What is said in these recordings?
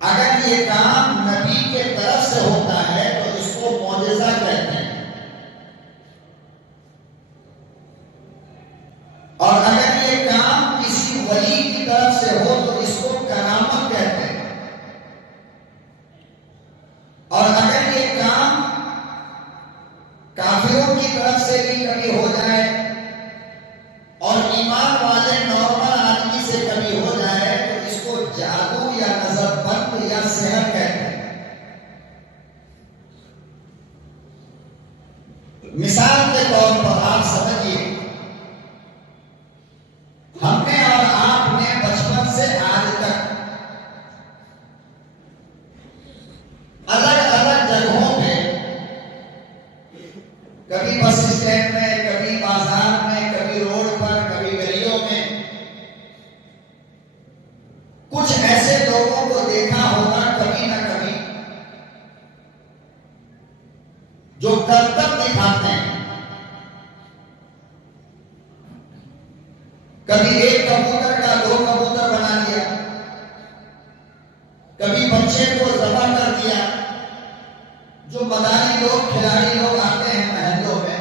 اگر یہ کام نبی کے طرف سے ہوتا ہے تو اس کو معجزہ کہتے ہیں، اور اگر یہ کام کسی ولی کی طرف سے ہو تو اس کو کرامت کہتے ہیں، اور اگر یہ کام کافروں کی طرف سے بھی کبھی ہو جائے اور ایمان والے نارمل آدمی سے کبھی ہو جائے تو اس کو جادو یا نظر بند یا سحر کہتے ہیں۔ مثال کے طور پر آپ سمجھیے، ہم نے اور آپ نے بچپن سے آج تک الگ الگ جگہوں پہ، کبھی بس اسٹینڈ میں، کبھی بازار میں، کبھی روڈ پر، کبھی گلیوں میں، کچھ ایسے لوگوں کو دیکھا ہوگا کبھی نہ کبھی جو کرتب دکھاتے ہیں۔ کبھی ایک کبوتر کا دو کبوتر بنا لیا، کبھی بچے کو ذبح کر دیا۔ جو مداری لوگ، کھلاڑی لوگ آتے ہیں محلوں میں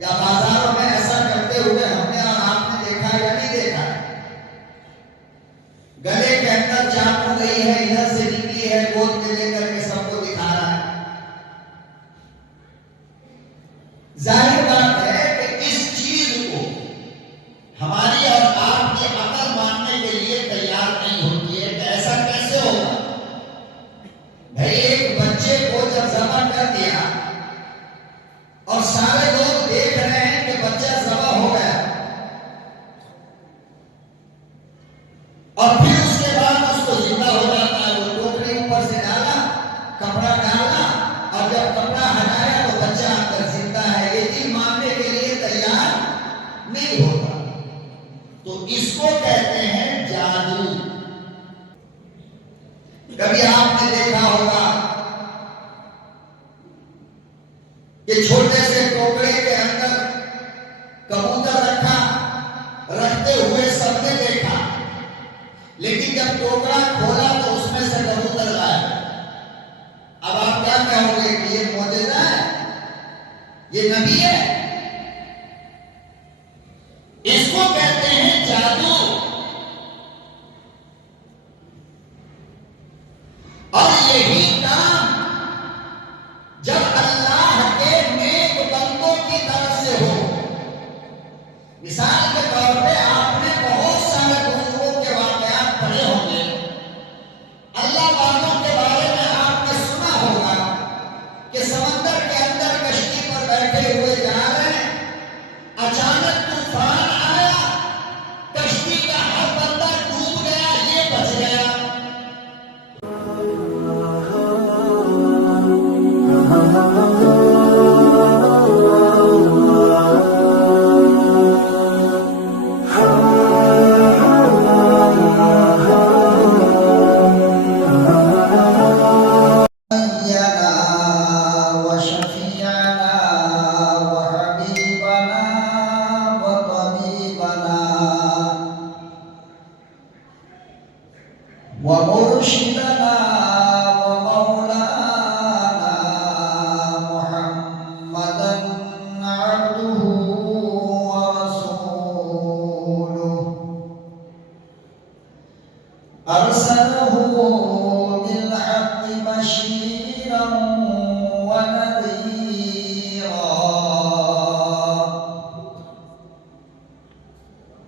یا بازاروں میں، ایسا کرتے ہوئے ہم نے اور آپ نے دیکھا یا نہیں دیکھا؟ گلے کے اندر چاقو گئی ہے، ادھر سے نکلی ہے، گود میں لے کر کے سب کو دکھا رہا ہے۔ ظاہر بات ہے کہ اس چیز کو ہماری اور آپ کی عقل ماننے کے لیے تیار نہیں ہوتی ہے کہ ایسا کیسے ہوگا۔ بھائی ایک بچے کو جب ذبح کر دیا اور سارے لوگ دیکھ رہے ہیں کہ بچہ ذبح ہو گیا، اور پھر اس کے بعد اس کو زندہ ہو جاتا ہے، وہ ٹوکری اوپر سے ڈالا، کپڑا ڈالا، اور جب کپڑا ہٹایا تو بچہ اندر زندہ ہے، یہ چیز ماننے کے لیے تیار نہیں ہوتا۔ تو اس کو کہتے ہیں جادو۔ کبھی آپ نے دیکھا ہوگا کہ چھوٹے سے ٹوکرے کے اندر کبوتر رکھا، رکھتے ہوئے سب نے دیکھا، لیکن جب ٹوکرا کھولا تو اس میں سے کبوتر غائب۔ اب آپ کیا کہو گے کہ یہ معجزہ ہے، یہ نبی ہے؟ اس کو کہتے ہیں جادو۔ اور یہی کام جب اللہ کے نیک بندوں کی طرف سے ہو، مثال کے طور پہ آپ نے بہت سارے بزرگوں کے واقعات پڑھے ہوں گے، اللہ والوں کے بارے میں آپ نے سنا ہوگا کہ سمندر کے اندر کشتی پر بیٹھے ہوئے جا رہے ہیں، اچانک طوفان آیا، کشتی کا ہر بندہ ڈوب گیا، یہ بچ گیا۔ ومرشدنا ومولانا محمدا عبده ورسوله أرسله بالحق بشيرا ونذيرا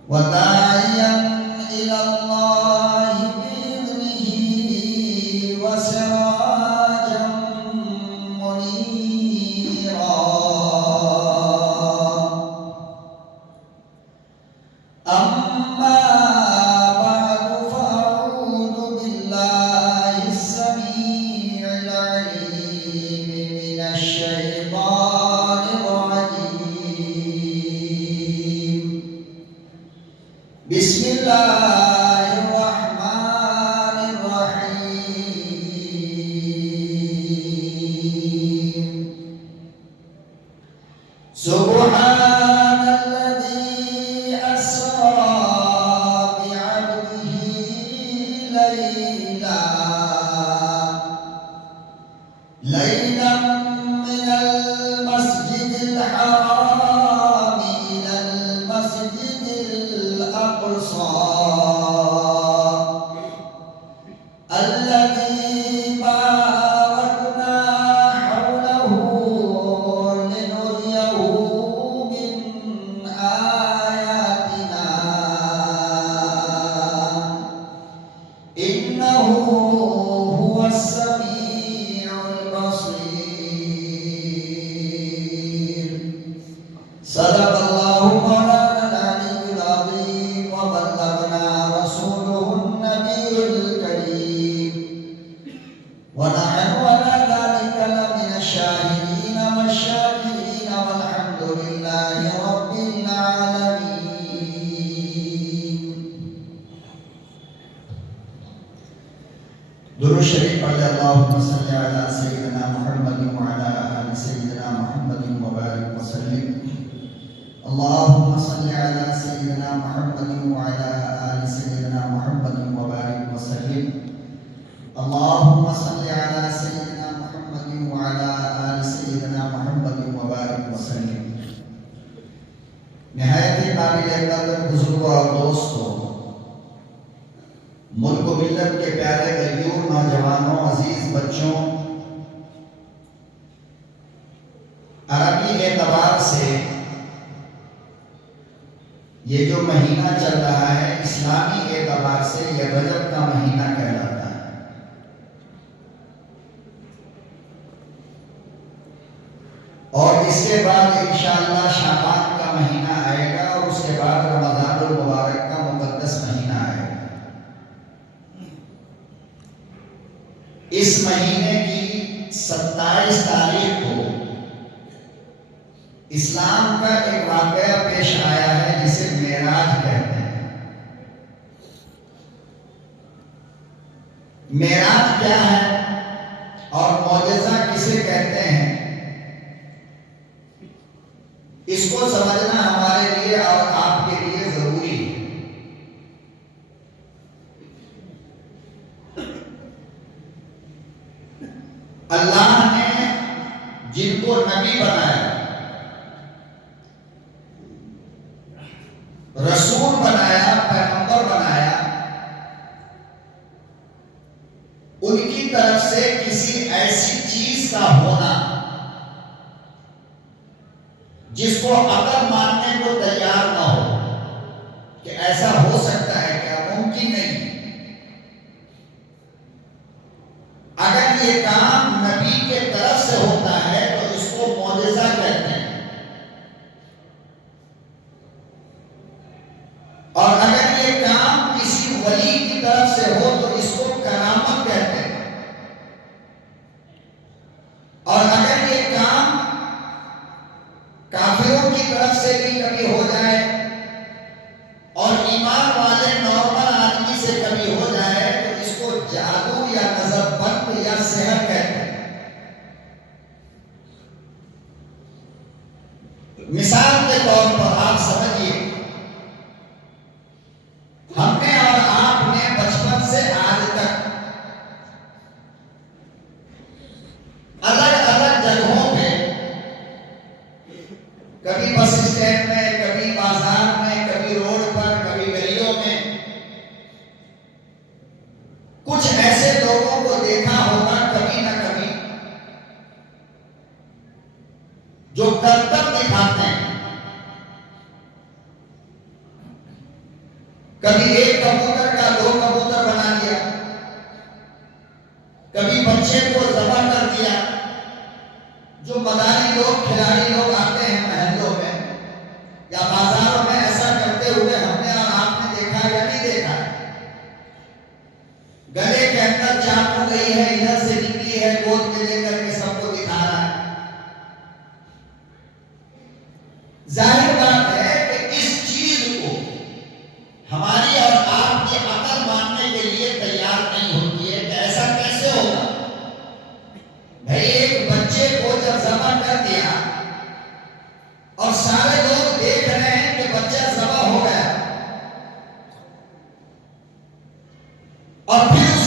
وداعيا إلى الله وسراجا منيرا أما بعد فأعوذ بالله السميع العليم من الشيطان ليلا من المسجد الحرام إلى المسجد الأقصى الذي باركنا حوله لنريه من آياتنا إنه هو السميع البصير. صدق الله مولانا العلي العظيم وبلغنا رسوله النبي الكريم ونحن على ذلك لمن الشاهدين والشاكرين والحمد لله رب العالمين. درود شریف پڑھ لیں. اللہم صلی علی سیدنا محمد وعلی آل سیدنا محمد وبارک وسلم. اللہم صلی علی سیدنا محمد وعلی آل سیدنا محمد وبارک وسلم. اللہم صلی علی سیدنا محمد وعلی آل سیدنا محمد وبارک وسلم. نہایت ہی قابل قدر بزرگوں اور دوستوں، ملک و ملت کے پیارے غیور نوجوانوں، عزیز بچوں، عربی اعتبار سے یہ جو مہینہ چل رہا ہے اسلامی اعتبار سے یہ رجب کا مہینہ کہلاتا ہے. اور اس کے بعد انشاءاللہ شعبان کا مہینہ آئے گا اور اس کے بعد رمضان المبارک کا مقدس مہینہ آئے گا. اس مہینے کی 27 تاریخ کو اسلام کا ایک واقعہ پیش آیا ہے جسے معراج کہتے ہیں. معراج کیا ہے اور معجزہ کسے کہتے ہیں، اس کو سمجھنا ہمارے لیے اور آپ کے لیے ضروری ہے. اللہ نے جن کو نبی بنایا، رسول بنایا، پیغمبر بنایا، ان کی طرف سے کسی ایسی چیز کا ہونا جس کو عقل ماننے کو تیار نہ ہو کہ ایسا ہو سکتا ہے کیا، ممکن نہیں. اگر یہ کام نبی کے طرف سے ہوتا ہے تو اس کو معجزہ کہتے ہیں، اور اگر یہ کام کسی ولی کی طرف سے ہو تو اس کو کرامت کہتے ہیں، اور اگر یہ کام کافروں کی طرف سے بھی کبھی ہو جائے اور ایمان والے نارمل آدمی سے کبھی ہو جائے تو اس کو جادو یا نظر بند یا سحر کہتے ہیں. مثال کے طور پر آپ سمجھیے، ہم نے اور آپ نے بچپن سے آج تک الگ الگ جگہوں پہ، کبھی بس اسٹینڈ میں، کبھی بازار میں، کبھی روڈ پر، کبھی گلیوں میں، کچھ ایسے لوگوں کو دیکھا ہوگا کبھی نہ کبھی جو کرتب دکھاتے ہیں. کبھی ایک کبوتر کا 2 کبوتر بنا دیا، کبھی بچے کو ذبح کر دیا. جو مداری لوگ، کھلاڑی لوگ آتے ہیں محلوں میں یا بازاروں میں، ایسا کرتے ہوئے ہم نے اور آپ نے دیکھا یا نہیں دیکھا. گلے کے اندر چاقو گئی ہے، ادھر سے نکلی ہے، گود میں لے کر کے سب کو دکھا رہا ہے. ظاہر بات ہے کہ اس چیز کو ہماری اور آپ کی عقل ماننے کے لیے تیار نہیں ہوتی ہے کہ ایسا کیسے ہوگا. بھائی ایک بچے کو جب ذبح کر دیا اور سارے لوگ دیکھ رہے ہیں کہ بچہ ذبح ہو گیا، اور پھر اس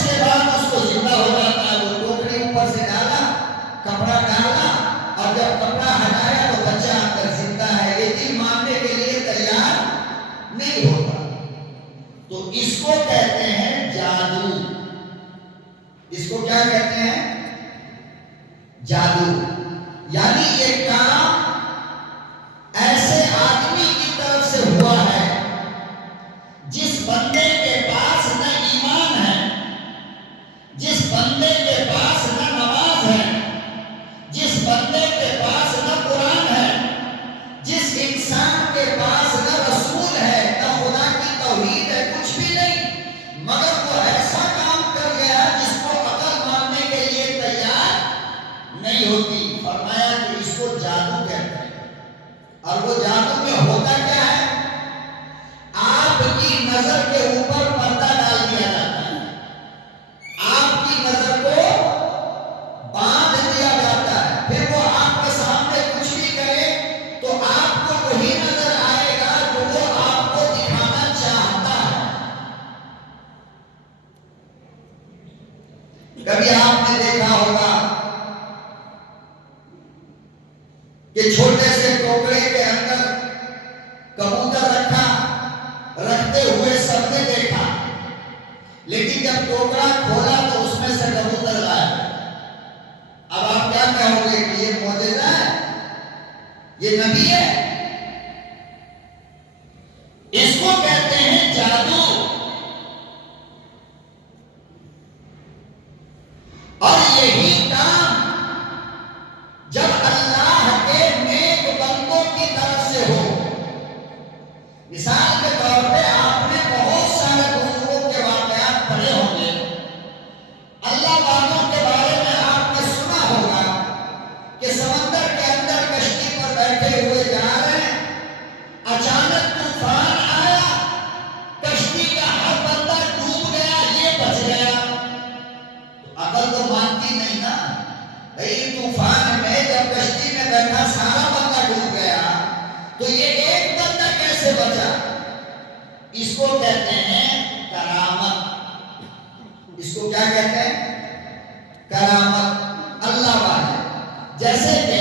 اس کو کیا کہتے ہیں؟ جادو. یعنی یہ کام ایسے آدمی کی طرف سے ہوا ہے جس بندے کے پاس نہ ایمان ہے، جس بندے کے پاس نہ نماز ہے، جس بندے کے پاس نہ قرآن ہے، جس انسان کے پاس نہ رسول ہے، نہ خدا کی توحید ہے، کچھ بھی نہیں، مگر وہ ایسا کام کر گیا جس کو عقل ماننے کے لیے تیار نہیں ہوتی. فرمایا کہ اس کو جادو کہتے ہیں. اور وہ جادو میں ہوتا کیا ہے؟ آپ کی نظر کے اوپر پردہ ڈال دیا جاتا ہے، آپ کی نظر کو باندھ دیا جاتا ہے، پھر وہ آپ کے سامنے کچھ بھی کرے تو آپ کو وہی نظر آئے گا جو وہ آپ کو دکھانا چاہتا ہے. کبھی آپ نے دیکھا ہوگا کہ چھوٹے سے ٹوکرے کے اندر کبوتر رکھا، رکھتے ہوئے سب نے دیکھا، لیکن جب ٹوکرا کھولا تو اس میں سے کبوتر غائب. اب آپ کیا کہو گے کہ یہ معجزہ ہے، یہ نبی ہے؟ اس کو کہتے ہیں جادو. اور یہی کام جب اللہ کے نیک بندوں کی طرف سے ہو. مثال کے طور پہ آپ نے بہت سارے بزرگوں کے واقعات پڑھے ہوں گے، اللہ والوں کے بارے میں آپ نے سنا ہوگا کہ سمندر کے اندر کشتی پر بیٹھے ہوئے جا رہے ہیں، اچانک طوفان آیا، کشتی کا ہر بندہ ڈوب گیا، یہ بچ گیا. عقل تو مانتی نہیں نا بھئی، طوفان میں جب کشتی میں بیٹھا سارا بندہ ڈوب گیا تو یہ ایک بندہ کیسے بچا؟ اس کو کہتے ہیں کرامت. اس کو کیا کہتے ہیں؟ کرامت. اللہ والے جیسے کہ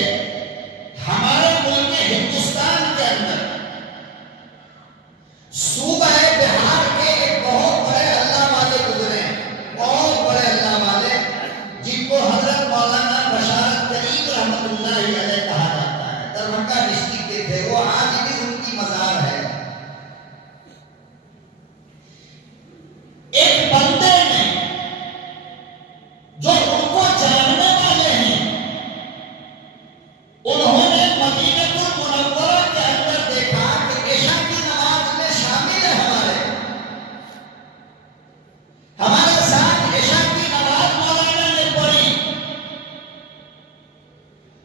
ہمارے ملک ہندوستان کے اندر صوبہ بہار کے ایک بہت بڑے اللہ والے گزرے ہیں، بہت بڑے اللہ والے، جن کو حضرت مولانا بشارت کریم رحمت اللہ علیہ کہا جاتا ہے. دربھنگہ ڈسٹرکٹ کے تھے وہ، آج بھی ان کی مزار ہے. ایک بندے نے جو ان کو جاننے والے ہیں، انہوں نے مدینہ المنورہ کے اندر دیکھا کہ عشاء کی نماز میں شامل ہے، ہمارے ساتھ عشاء کی نماز مولانا نے پڑھی،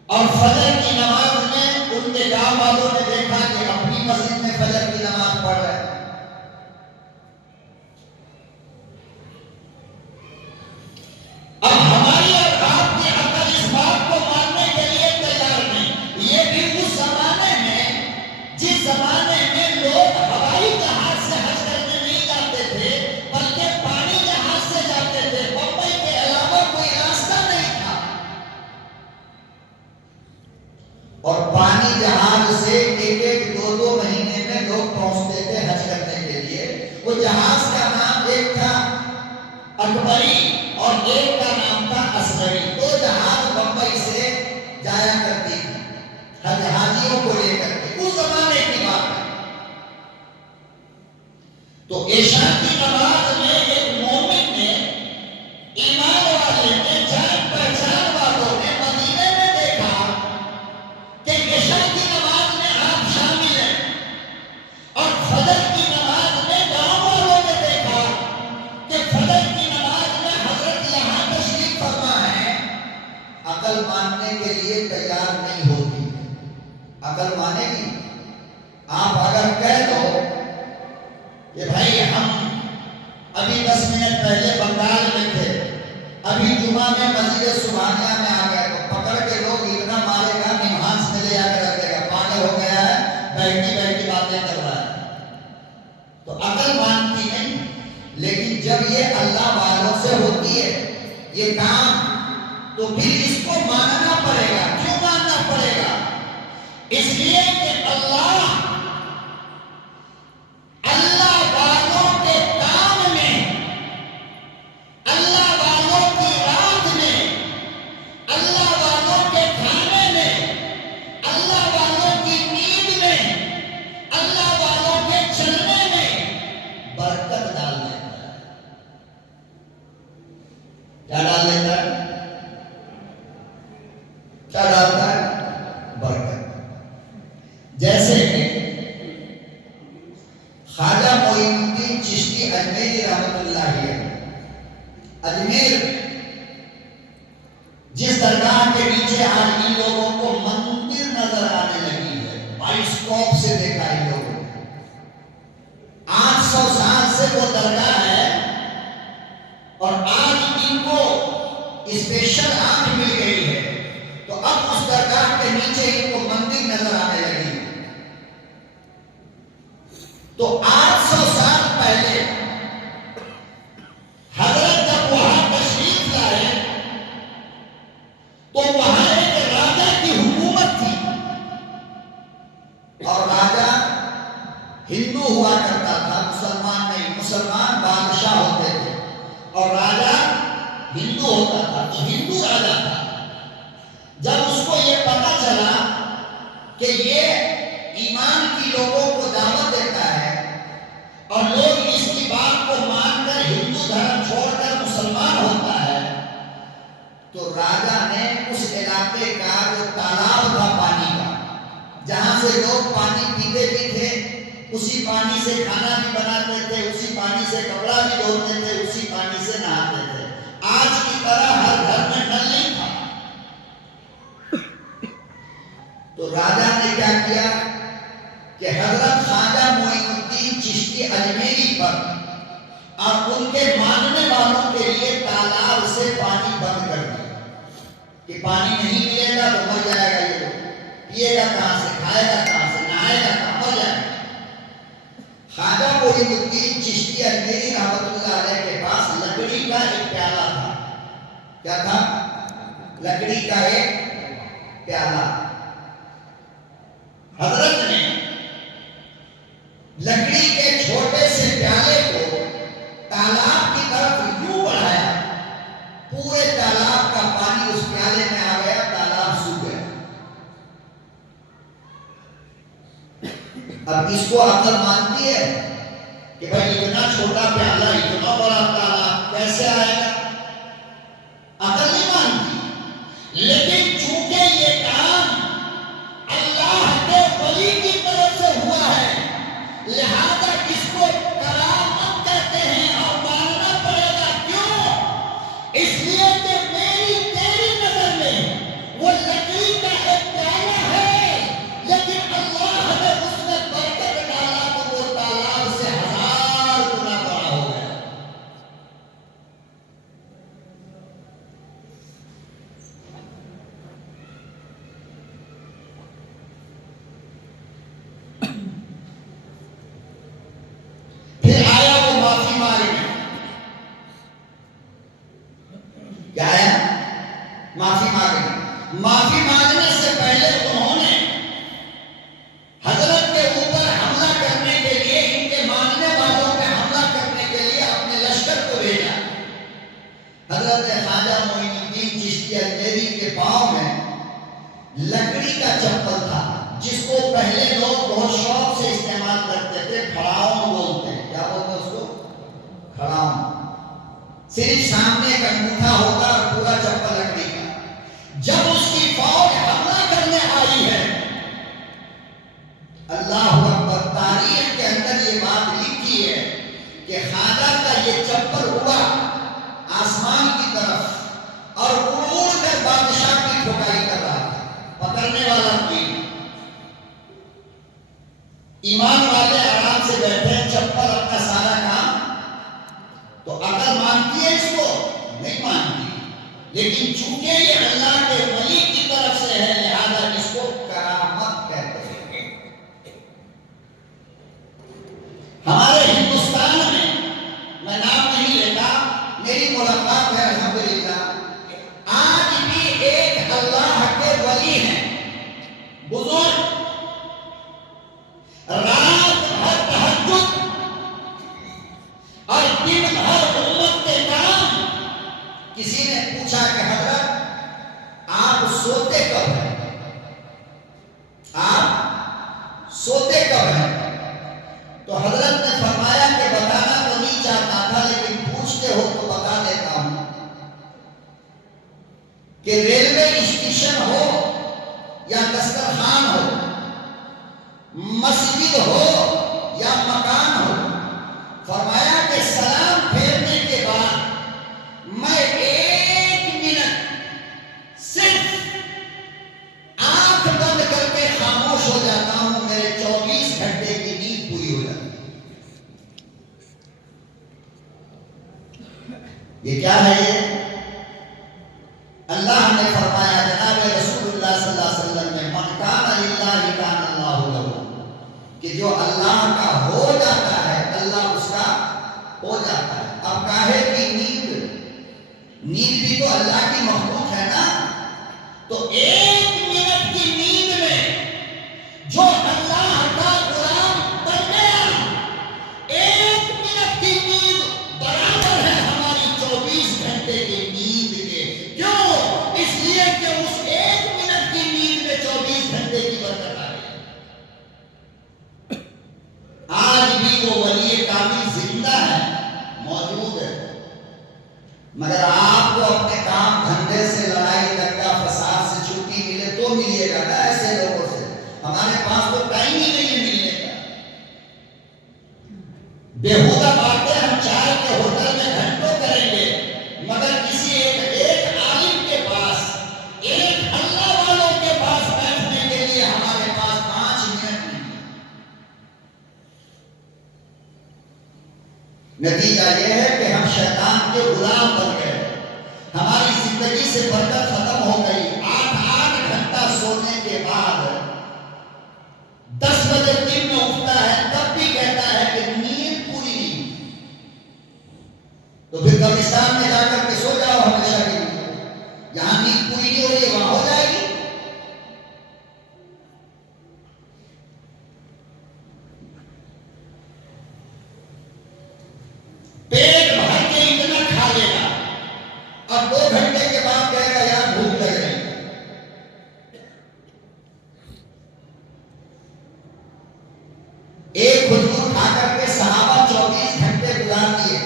اور فجر کی نماز میں ان کے گاؤں والوں نے دیکھا کہ اپنی مسجد میں فجر کی نماز پڑھ رہے ہیں. اب ہماری اور آپ کی عقل اس بات کو ماننے کے لیے تیار نہیں. یہ بھی اس زمانے میں جس زمانے میں لوگ ہوائی جہاز سے حج کرنے نہیں جاتے تھے بلکہ پانی جہاز سے جاتے تھے، بمبئی کے علاوہ کوئی راستہ نہیں تھا، اور پانی جہاز سے ایک ایک دو دو مہینے میں لوگ پہنچتے تھے حج کرنے کے لیے. وہ جہاز کا نام ایک تھا اکبری اور ایک کا نام تھا اصغری. دو جہاز بمبئی سے جایا کرتی تھی حاجیوں کو لے کر کے، اس زمانے کی بات ہے. تو عشاء کی نماز میں ایک مومن نے، ایمان والے نے، جان پہچان والوں نے مدینے میں دیکھا کہ عشاء کی نماز میں آپ شامل ہیں، اور فجر کی نماز میں گاؤں والوں نے دیکھا کہ فجر کی نماز میں حضرت یہاں تشریف فرما ہے. عقل ماننے کے لیے تیار نہیں ہوتی. عقل مانے گی؟ آپ اگر کہہ دو کہ بھائی ہم ابھی 10 منٹ پہلے بنگال میں تھے، ابھی جمعہ میں مسجد سبحانیہ میں آ گئے، تو پکڑ کے لوگ اتنا مارے گا، نماز میں لے آ کے رکھے گا، پاگل ہو گیا ہے، بیٹھی بیٹھی باتیں کر رہا ہے. تو عقل مانتی نہیں. لیکن جب یہ اللہ والوں سے ہوتی ہے یہ کام، تو پھر اس کو ماننا پڑے گا. کیوں ماننا پڑے گا؟ اس لیے کہ اللہ والوں کے کام میں، اللہ والوں کی کیا ڈال دیتا ہے؟ کیا ڈالتا ہے؟ برکت۔ جیسے کہ خواجہ معین الدین چشتی اجمیری رحمۃ اللہ علیہ، اجمیر جس درگاہ کے نیچے آج ان لوگوں کو مندر نظر آنے لگی ہے، بائسکوپ سے دیکھا ان لوگوں نے، 800 سال سے وہ درگاہ ہے، اور آج ان کو اسپیشل آنکھ مل گئی ہے، تو اب اس درگاہ کے نیچے ان کو مندر نظر آنے لگی ہے۔ تو 800 سال پہلے حضرت جب وہاں تشریف لائے تو وہاں ایک راجا کی حکومت تھی، اور راجا ہندو ہوا کرتا تھا، مسلمان نہیں، مسلمان بادشاہ ہوتے تھے اور راجا ہندو ہوتا تھا، تو ہندو راجا تھا۔ جب اس کو یہ پتا چلا کہ یہ ایمان کی لوگوں کو دعوت دیتا ہے اور لوگ اس کی بات کو مان کر ہندو دھرم چھوڑ کر مسلمان ہوتا ہے، تو راجا نے اس علاقے کا جو تالاب تھا پانی کا، جہاں سے لوگ پانی پیتے بھی تھے، اسی پانی سے کھانا بھی بناتے تھے، اسی پانی سے کپڑا بھی دھوتے تھے، اسی پانی سے نہاتے تھے، آج کی طرح ہر گھر میں نل نہیں تھا، تو راجا نے کیا کیا کہ حضرت خواجہ معین الدین چشتی اجمیری پر اور ان کے ماننے والوں کے لیے تالاب سے پانی بند کر دیا کہ پانی نہیں ملے گا تو مر جائے گا، یہ لوگ پیے گا کہاں سے، کھائے گا کہاں سے، نہائے گا کہاں، مر جائے گا۔ خواجہ معین الدین چشتی اجمیری رحمۃ اللہ علیہ کے پاس لکڑی کا ایک پیالہ تھا۔ کیا تھا؟ لکڑی کا ایک پیالہ۔ حضرت نے لکڑی کے چھوٹے سے پیالے کو تالاب کی طرف یوں بڑھایا، پورے تالاب کا پانی اس پیالے میں آ گیا، تالاب سوکھ گیا۔ اب اس کو عقل مانتی ہے کہ بھائی اتنا چھوٹا پیالہ، اتنا بڑا تالاب کیسے آئے گا؟ عقل نہیں مانتی، لیکن چونکہ یہ کام اللہ کے ولی کی طرف سے ہوا ہے، لہذا اس کو کرامت کہتے ہیں اور ماننا پڑے گا۔ کیوں؟ اس لیے کہ میری تیری نظر میں وہ لکڑی کا ایک پیالہ ہے، لیکن اللہ نے اس میں برکت ڈالا تو وہ تالاب سے 1000 گنا بڑا ہو گیا۔ پھر آیا وہ معافی مانگنے۔ کیا آیا؟ معافی مانگنے۔ معافی مانگنے سے پہلے انہوں نے حضرت کے اوپر حملہ کرنے کے لیے، ان کے ماننے والوں پہ حملہ کرنے کے لیے اپنے لشکر کو بھیجا۔ حضرت خواجہ معین الدین چشتی اجمیری کے پاؤں میں لکڑی کا چپل تھا، جس کو پہلے لوگ بہت شوق سے استعمال کرتے تھے، کھڑاؤں بولتے ہیں۔ کیا بولتے ہیں اس کو؟ کھڑاؤں۔ صرف سامنے کا انگوٹھا ہوتا اور پورا چپل لکڑی کا۔ جب اس کی فوج حملہ کرنے آئی ہے، اللہ اکبر، تاریخ کے اندر یہ بات لکھی ہے کہ خواجہ کا یہ چپل اڑا آسمان کی طرف اور اڑ کر بادشاہ کی ٹھکائی کر رہا تھا، پکڑنے والا کوئی نہیں۔ ایمان والے آرام سے بیٹھے، چپل اپنا سارا کام، تو عقل مانتی ہے اس کو؟ نہیں مانتی، لیکن چونکہ یہ اللہ کے ولی کی طرف سے ہے، لہذا اس کو کرامت کہتے ہیں۔ ہمارے ہندوستان میں نام نہیں لیتا، میری ملاقات ہے الحمدللہ، آج بھی ایک اللہ کے ولی ہیں، بزرگ، رات بھر تہجد اور دن بھر امت کے کام۔ کسی نے پوچھا کہ حضرت آپ سوتے کب ہیں؟ آپ سوتے کب ہیں؟ تو حضرت نے فرمایا کہ بتانا تو نہیں چاہتا تھا، لیکن پوچھتے ہو تو بتا دیتا ہوں کہ ریلوے اسٹیشن ہو یا دسترخوان ہو، مسجد ہو یا مکان ہو، فرمایا کہ سلام پھیرنے کے بعد میں 1 منٹ صرف آنکھ بند کر کے خاموش ہو جاتا ہوں، میرے 24 گھنٹے کی نیند پوری ہو جاتی ہے۔ یہ کیا ہے؟ یہ اللہ نے فرمایا، جناب رسول اللہ صلی اللہ علیہ وسلم نے، من کان للہ کان اللہ لہ، کہ جو اللہ کا ہو جاتا ہے اللہ اس کا ہو جاتا ہے۔ اب کاہے کی نیند بھی تو اللہ کی مخلوق ہے نا، تو 1 منٹ کی نیند میں جو اللہ کا غلام بن گیا، 1 منٹ کی نیند برابر ہے ہماری 24 گھنٹے کی نیند کے۔ کیوں؟ اس لیے کہ اس 1 منٹ کی نیند میں 24 گھنٹے کی برکت آ گئی۔ آج بھی وہ ولی کامل زندہ ہے، موجود ہے، مگر آپ کو اپنے کام دھندے سے، لڑائی دنگا فساد سے چھٹی ملے تو ملیے گا نا ایسے لوگوں سے۔ ہمارے پاس تو ٹائم ہی نہیں ملنے کا۔ بےہودہ باتیں ہم چائے کے ہوٹل میں گھنٹوں کریں گے، مگر کسی ایک عالم کے پاس، ایک اللہ والوں کے پاس بیٹھنے کے لیے ہمارے پاس 5 منٹ نہیں۔ نتیجہ یہ ہے کہ ہم شیطان کے غلام بن گئے، ہماری زندگی سے برکت ختم ہو گئی۔ 8 گھنٹہ سونے کے بعد 10 بجے دن میں اٹھتا ہے، تب بھی کہتا ہے کہ نیند پوری نہیں۔ تو پھر قبرستان میں جا کر کے سو جاؤ ہمیشہ کے لیے، جہاں نیند پوری نہیں ہو رہی ہے وہاں ہو جائے گی۔ پیٹ بھر کے اتنا کھا لے گا اور 2 گھنٹے کے بعد کہے گا یار بھوک لگ رہی۔ ایک کھجور کھا کر کے صحابہ 24 گھنٹے گزار دیے۔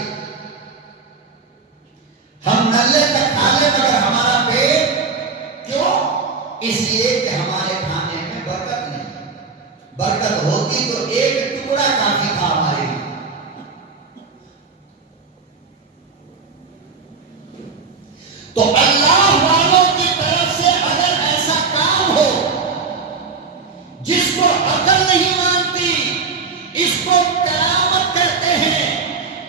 ہم نلے تک کھا لے مگر ہمارا پیٹ کیوں؟ اس لیے کہ ہمارے کھانے میں برکت نہیں۔ برکت ہوتی تو 1 ٹکڑا کافی تھا ہمارے لیے۔ تو اللہ والوں کی طرف سے اگر ایسا کام ہو جس کو عقل نہیں مانتی، اس کو کرامت کہتے ہیں،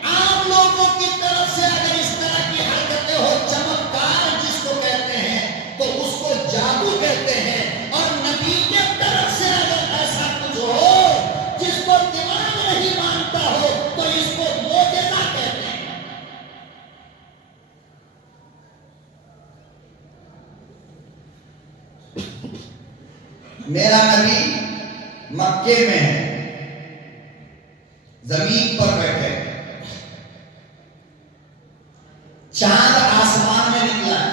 عام لوگوں کی طرف سے اگر اس طرح کی حرکتیں ہو، چمتکار جس کو کہتے ہیں، تو اس کو جادو کہتے ہیں۔ اور نبی کے طرف سے اگر ایسا کچھ ہو جس کو دماغ نہیں مانتا ہو تو اس کو معجزہ کہتے ہیں۔ میرا نبی مکے میں ہے، زمین پر بیٹھے، چاند آسمان میں نکلا ہے،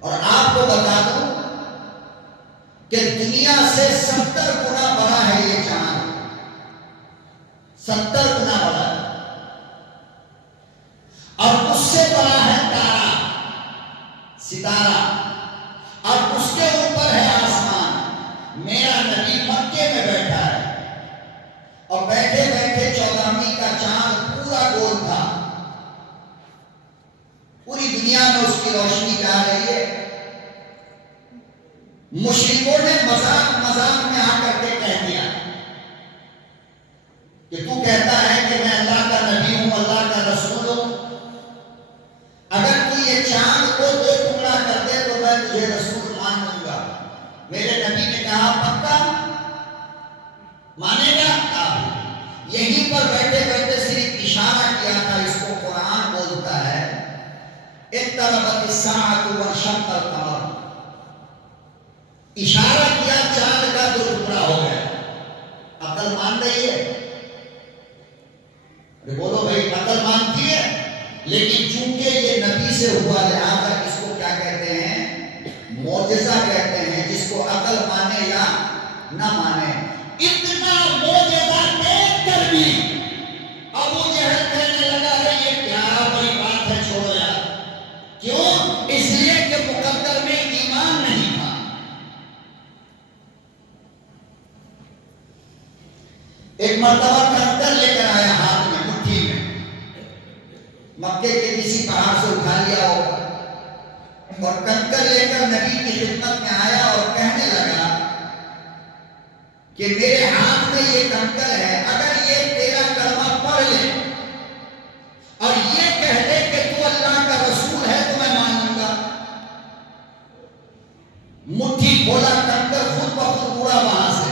اور آپ کو بتا دوں کہ دنیا سے 70 گنا بڑا ہے یہ چاند، 70 گنا بڑا ہے، اور اس سے بڑا ہے تارا، ستارہ، اور اس کے اوپر ہے آسمان۔ میرا نبی مکے میں بیٹھا ہے، اور بیٹھے بیٹھے 14ویں کا چاند پورا گول تھا، پوری دنیا میں اس کی روشنی جا رہی ہے۔ مشرکوں نے مذاق میں آ کر کے کہہ دیا کہ تو کہتا ہے کہ میں اللہ کا نبی ہوں، اللہ کا رسول ہوں، اگر تو یہ چاند کو 2 ٹکڑا کر دے تو میں تجھے رسول مان لوں گا۔ میرے نبی نے کہا پکا مانے گا؟ یہیں پر بیٹھے بیٹھے صرف اشارہ کیا تھا، اس کو قرآن بولتا ہے اقتربت الساعۃ وانشق القمر، اشارہ کیا، چاند کا 2 ٹکڑا ہو گیا۔ عقل مان رہی ہے؟ بولو بھائی، عقل مانتی ہے، لیکن چونکہ یہ نبی سے ہوا لہذا اس کو کیا کہتے ہیں؟ معجزہ کہتے ہیں، جس کو عقل مانے یا نہ مانے۔ اتنا معجزہ دیکھ کر بھی ابو جہل کہنے لگا ہے یہ کیا بڑی بات ہے، چھوڑو یار۔ کیوں؟ مرتبہ کنکر لے کر آیا ہاتھ میں، مٹھی میں، مکے کے کسی پہاڑ سے اٹھا لیا ہوگا، اور کنکر لے کر نبی کی خدمت میں آیا اور کہنے لگا کہ میرے ہاتھ میں یہ کنکر ہے، اگر یہ تیرا کلمہ پڑھ لے اور یہ کہہ دے کہ تو اللہ کا رسول ہے تو میں مانوں گا۔ مٹھی کھولا، کنکر خود بخود اڑا وہاں سے،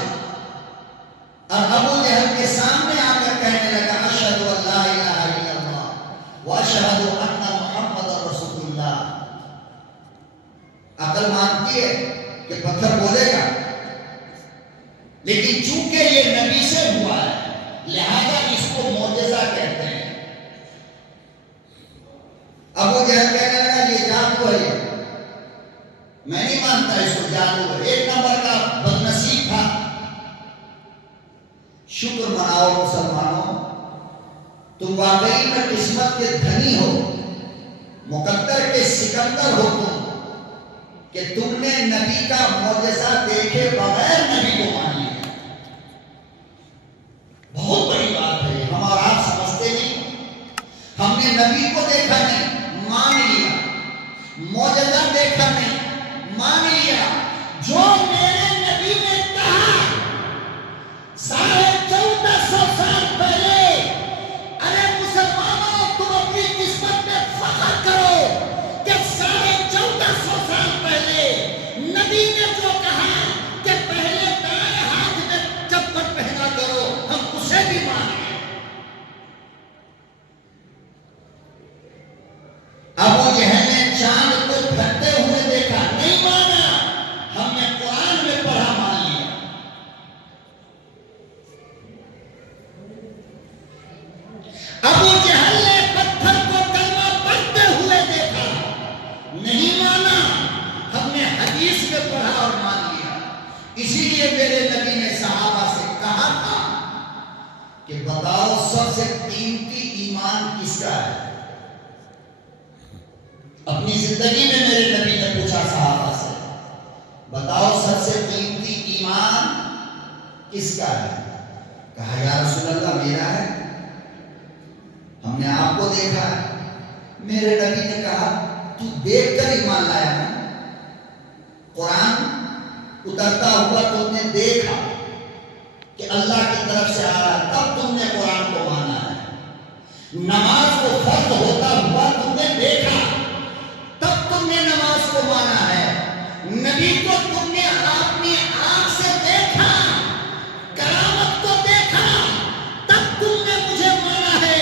اور ابو جہل کے سامنے آ کر کہنے لگا اشہد ان لا الہ الا اللہ واشہد ان محمد رسول اللہ۔ عقل مانتی ہے کہ پتھر بولے گا، لیکن چونکہ یہ نبی سے ہوا ہے لہذا اس کو معجزہ کہتے ہیں۔ ابو جہل کہنے لگا یہ جادو ہے، میں نہیں مانتا اس کو جادو ہے، ایک نمبر کا بدنصیب تھا۔ شکر مناؤ مسلمانوں، تم واقعی میں قسمت کے دھنی ہو، مقدر کے سکندر ہو تم، کہ تم نے نبی کا معجزہ دیکھے بغیر نبی کو مان لیا۔ بہت بڑی بات ہے، ہم اور آپ سمجھتے نہیں، ہم نے نبی کو دیکھا نہیں مان لیا، معجزہ دیکھا نہیں مان لیا۔ جو میرے نبی نے کہا 1450 سال پہلے، ارے مسلمانوں تم اپنی قسمت میں فخر کرو کہ 1450 سال پہلے نبی نے جو کہا کہ پہلے دائیں ہاتھ میں چپل پہنا کرو، ہم اسے بھی مانیں۔ ابو جہل نے چاند کو پھٹتے ہوئے دیکھا، نہیں مانا، ہم نے قرآن میں پڑھا مان لیا۔ ابو جہل نے پتھر کو کلمہ پڑھتے ہوئے دیکھا، نہیں مانا، ہم نے حدیث میں پڑھا اور مان لیا۔ اسی لیے میرے نبی نے صحابہ سے کہا تھا کہ بتاؤ سب سے قیمتی ایمان کس کا ہے؟ اپنی زندگی میں میرے نبی نے پوچھا صحابہ سے، بتاؤ سب سے قیمتی ایمان کس کا ہے؟ کہا یا رسول اللہ میرا ہے، ہم نے آپ کو دیکھا ہے۔ میرے نبی نے کہا تو دیکھ کر ایمان لایا نا، قرآن اترتا ہوا تم نے دیکھا کہ اللہ کی طرف سے آ رہا، تب تم نے قرآن کو مانا ہے۔ نماز کو فرض ہوتا ہوا تم نے دیکھا، تب تم نے نماز کو مانا ہے۔ نبی کو تم نے اپنی آنکھ سے دیکھا، کرامت کو دیکھا، تب تم نے مجھے مانا ہے۔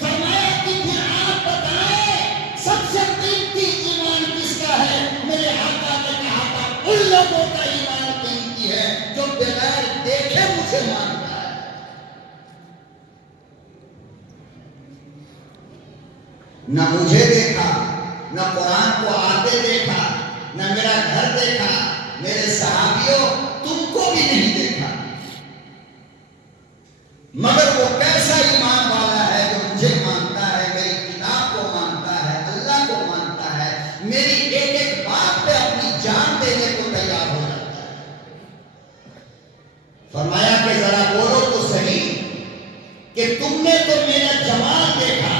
فرمایا کہ پھر آپ بتائیں سب سے قیمتی ایمان کس کا ہے؟ میرے آقا نے کہا تھا ان لوگوں کا ایمان قیمتی ہے جو بغیر دیکھے مجھے مانتا ہے۔ نہ مجھے دیکھا، نہ قرآن کو آتے دیکھا، نہ میرا گھر دیکھا، میرے صحابیوں تم کو بھی نہیں دیکھا، مگر وہ کیسا ایمان والا ہے جو مجھے مانتا ہے، میری کتاب کو مانتا ہے، اللہ کو مانتا ہے، میری ایک ایک بات پہ اپنی جان دینے کو تیار ہو جاتا ہے۔ فرمایا کہ ذرا بولو تو صحیح کہ تم نے تو میرا جمال دیکھا،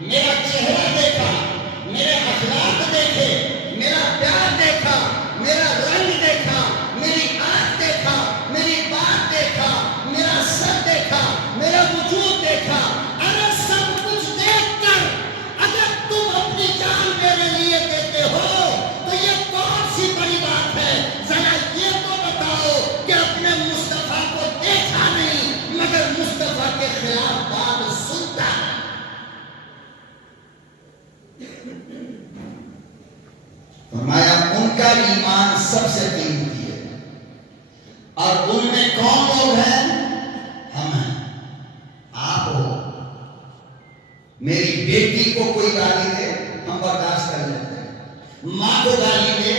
میرا چہرہ دیکھا، میرے اخلاق دیکھے، میرا پیار دیکھا، میرا رنگ دیکھا، میری آنکھ دیکھا، میری بات دیکھا، میرا سر دیکھا، میرا وجود دیکھا۔ اگر سب کچھ دیکھ کر اگر تم اپنی جان میرے لیے دیتے ہو تو یہ کون سی بڑی بات ہے؟ ذرا یہ تو بتاؤ کہ اپنے مصطفیٰ کو دیکھا نہیں مگر مصطفیٰ کے خلاف بات سنتا ہے۔ فرمایا ان کا ایمان سب سے قیمتی ہے، اور ان میں کون لوگ ہیں؟ ہم ہیں، آپ ہو۔ میری بیٹی کو کوئی گالی دے ہم برداشت کر لیتے ہیں، ماں کو گالی دے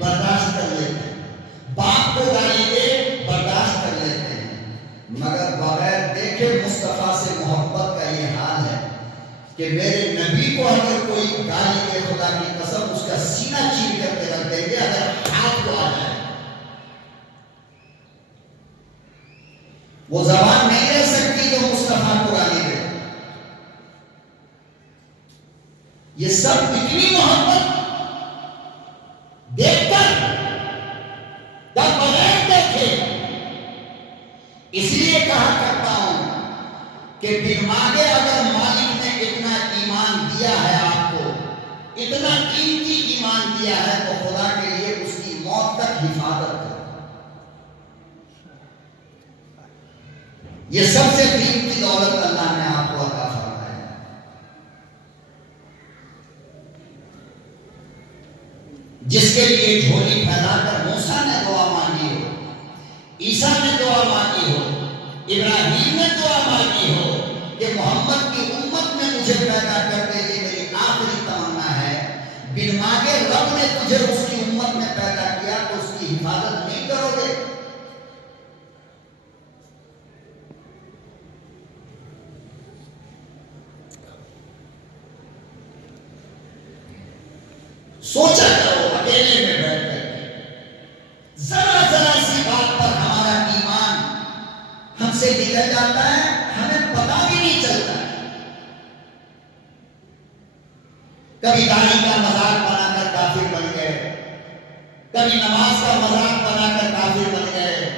برداشت کر لیتے ہیں، باپ کو گالی دے برداشت کر لیتے ہیں، مگر بغیر دیکھے مصطفیٰ سے محبت کا یہ حال ہے کہ میرے نبی کو اگر کوئی گالی دے خدا کی قسم اس کا سینہ چیر کر کے رکھ دیں گے اگر ہاتھ کو آ جائے۔ وہ زبان نہیں رہ سکتی جو مصطفیٰ کو گالی دے. یہ سب اتنی محبت دیکھ کر یا بغیر دیکھے. اس لیے کہا کرتا ہوں کہ بن مانگے اگر مالک نے اتنا ایمان دیا ہے آپ کو، اتنا قیمتی ایمان دیا ہے، تو خدا کے لیے اس کی موت تک حفاظت کرو. یہ سب سے قیمتی دولت اللہ نے آپ کو عطا فرمایا ہے. جس کے لیے جھولی پھیلا کر موسیٰ نے دعا مانگی ہو، عیسیٰ نے دعا مانگی ہو، ابراہیم نے دعا مانگی ہو کہ محمد کی امت میں مجھے پیدا کر دے، یہ میری آخری تمنا ہے. بن مانگے رب نے تجھے اس کی امت میں پیدا کیا تو اس کی حفاظت نہیں کرو گے؟ سوچا کرو اکیلے میں بیٹھ کر، ذرا ذرا سی بات پر ہمارا ایمان ہم سے بگڑ جاتا ہے، ہمیں پتا بھی نہیں چلتا. کبھی داڑھی کا مذاق بنا کر کافر بن گئے، کبھی نماز کا مذاق بنا کر کافر بن گئے،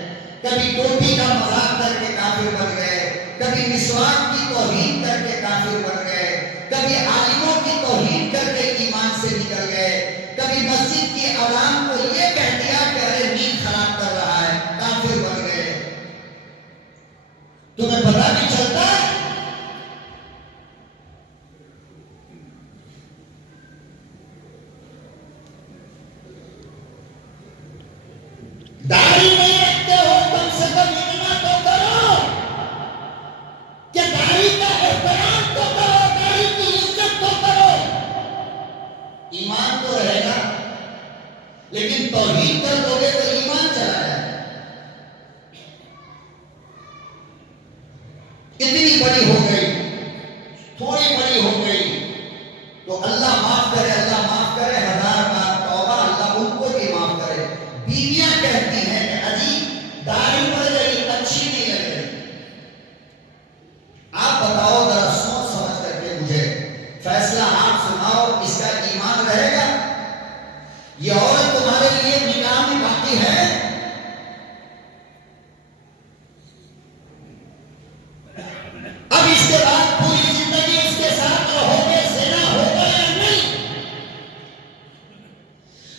کبھی ٹوپی کا مذاق کر کے کافر بن گئے، کبھی مسواک کی توہین کر کے کافر بن گئے، کبھی عالموں کی توہین کر کے ایمان سے نکل گئے، کبھی مسجد کی عوام کو یہ کہہ دیا کہ ارے نیند خراب کر رہا ہے، کافر بن گئے. تمہیں پتا نہیں چلتا؟ داڑھی نہیں رکھتے ہو، کم سے کم اتنا تو کرو کہ داڑھی کا احترام تو کرو، داڑھی کی عزت تو کرو. ایمان تو رہے گا، لیکن توہین کر دو گے تو ایمان چلا جائے. اتنی بڑی ہو گئی، تھوڑی بڑی ہو گئی تو اللہ معاف کرے، اللہ معاف کرے، 1000 بار توبہ، اللہ ان کو بھی معاف کرے. بیویاں کہتی ہیں کہ اجی داڑھی پڑ گئی، اچھی نہیں لگ رہی. آپ بتاؤ ذرا سوچ سمجھ کر کے مجھے فیصلہ آپ سناؤ، اس کا ایمان رہے گا؟ یہ عورت تمہارے لیے نکاح میں باقی ہے؟ اب اس کے بعد پوری زندگی اس کے ساتھ رہو گے، زنا ہوگا یا نہیں؟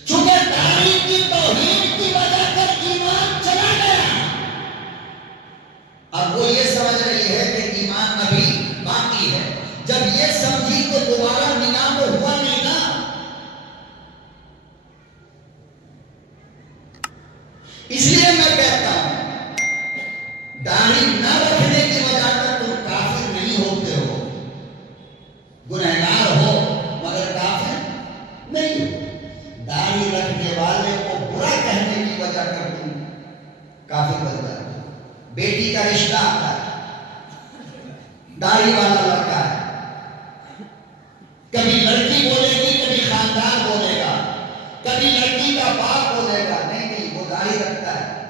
چونکہ داڑھی کی توہین کی وجہ سے ایمان چلا گیا، اب وہ یہ سمجھ رہی ہے کہ ایمان ابھی باقی ہے. جب یہ سمجھی تو دوبارہ نکاح تو ہوا نہیں نا. اس لیے میں کہتا ہوں داڑھی نہ رکھنے کی وجہ سے تم کافر نہیں ہوتے ہو، گنہگار ہو مگر کافر نہیں ہو. داڑھی رکھنے والے کو برا کہنے کی وجہ سے تم کافر بن جاتے ہو. بیٹی کا رشتہ آتا ہے، داڑھی والا لڑکا ہے، کبھی لڑکی بولے گی، کبھی خاندان بولے گا، کبھی لڑکی کا باپ بولے گا نہیں نہیں وہ داڑھی رکھتا ہے،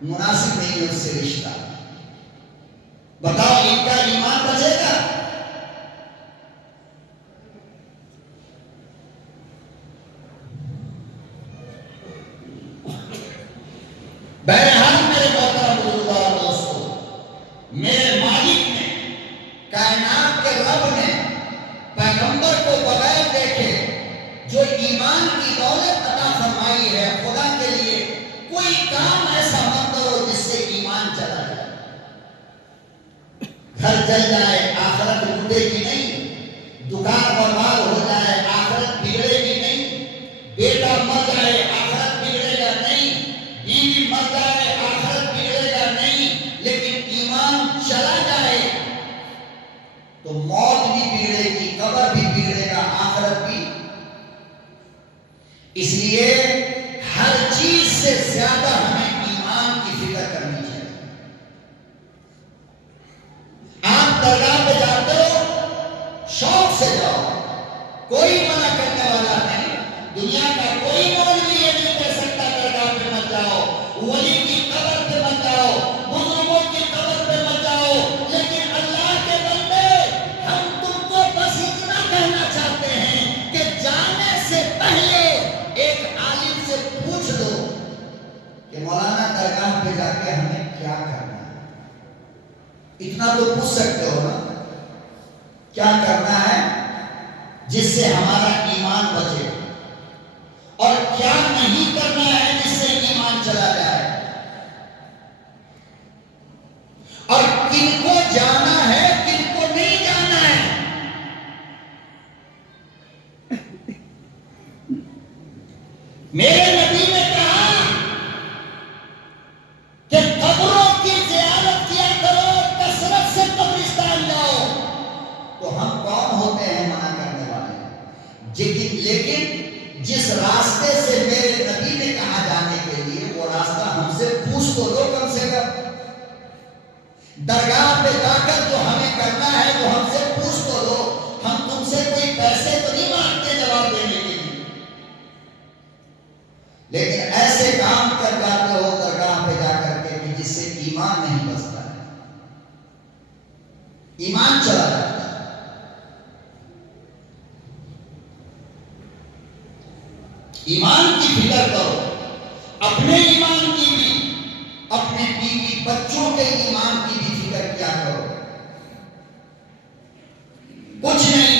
مناسب نہیں ہے اس سے رشتہ. بتاؤ ان کا ایمان بچے گا؟ بہرحال میرے محترم بزرگوں اور دوستوں، میرے مالک نے، کائنات کے رب نے پیغمبر کو بغیر دیکھے جو ایمان کی دولت عطا فرمائی ہے. خدا کے لیے کوئی کام ایسا مت کرو جس سے ایمان چلا جائے. گھر جل جائے، آخرت ٹوٹے گی نہیں. دکان برباد ہو جائے، آخرت بگڑے گی نہیں. بیٹا مر جائے، آخرت بگڑے گا نہیں. بیوی مر جائے، آخرت بگڑے گا نہیں. لیکن ایمان چلا جائے تو موت بھی بگڑے گی، قبر بھی بگڑے گا، آخرت بھی. اس لیے ہر چیز سے زیادہ ہمیں ایمان کی فکر کرنی چاہیے. آپ درگاہ پہ جاتے ہو، شوق سے جاؤ، کوئی منع کرنے والا نہیں. دنیا کا کوئی مولوی یہ نہیں کہہ سکتا درگاہ پہ مت جاؤ، ولی کی قبر پہ مت جاؤ، بزرگوں پہ جا کے ہمیں کیا کرنا ہے؟ اتنا تو پوچھ سکتے ہو نا، کیا کرنا ہے جس سے ہمارا ایمان بچے، اور کیا نہیں کرنا ہے جس سے ایمان چلا جائے، اور کن کو جانا ہے کن کو نہیں جانا ہے۔ میرے نبی نے کہا کہ قبروں کی زیارت کیا کرو، کثرت سے قبرستان جاؤ۔ تو ہم کون ہوتے ہیں منع کرنے والے؟ لیکن جس راستے سے میرے نبی نے کہا جانے کے لیے، وہ راستہ ہم سے پوچھ تو لو کم سے کم۔ درگاہ پہ جا کر جو ہمیں کرنا ہے وہ ہم سے پوچھ تو لو، ہم تم سے کوئی پیسے تو نہیں مانگتے جواب دینے کے لیے۔ لیکن ایسے کام کر جاتے ہو درگاہ پہ جا کر کے کہ جس سے ایمان نہیں بچتا ہے، ایمان چلا جاتا ہے۔ ایمان کی فکر کرو، اپنے ایمان کی بھی، اپنے بیوی بچوں کے ایمان کی بھی فکر کیا کرو۔ کچھ نہیں،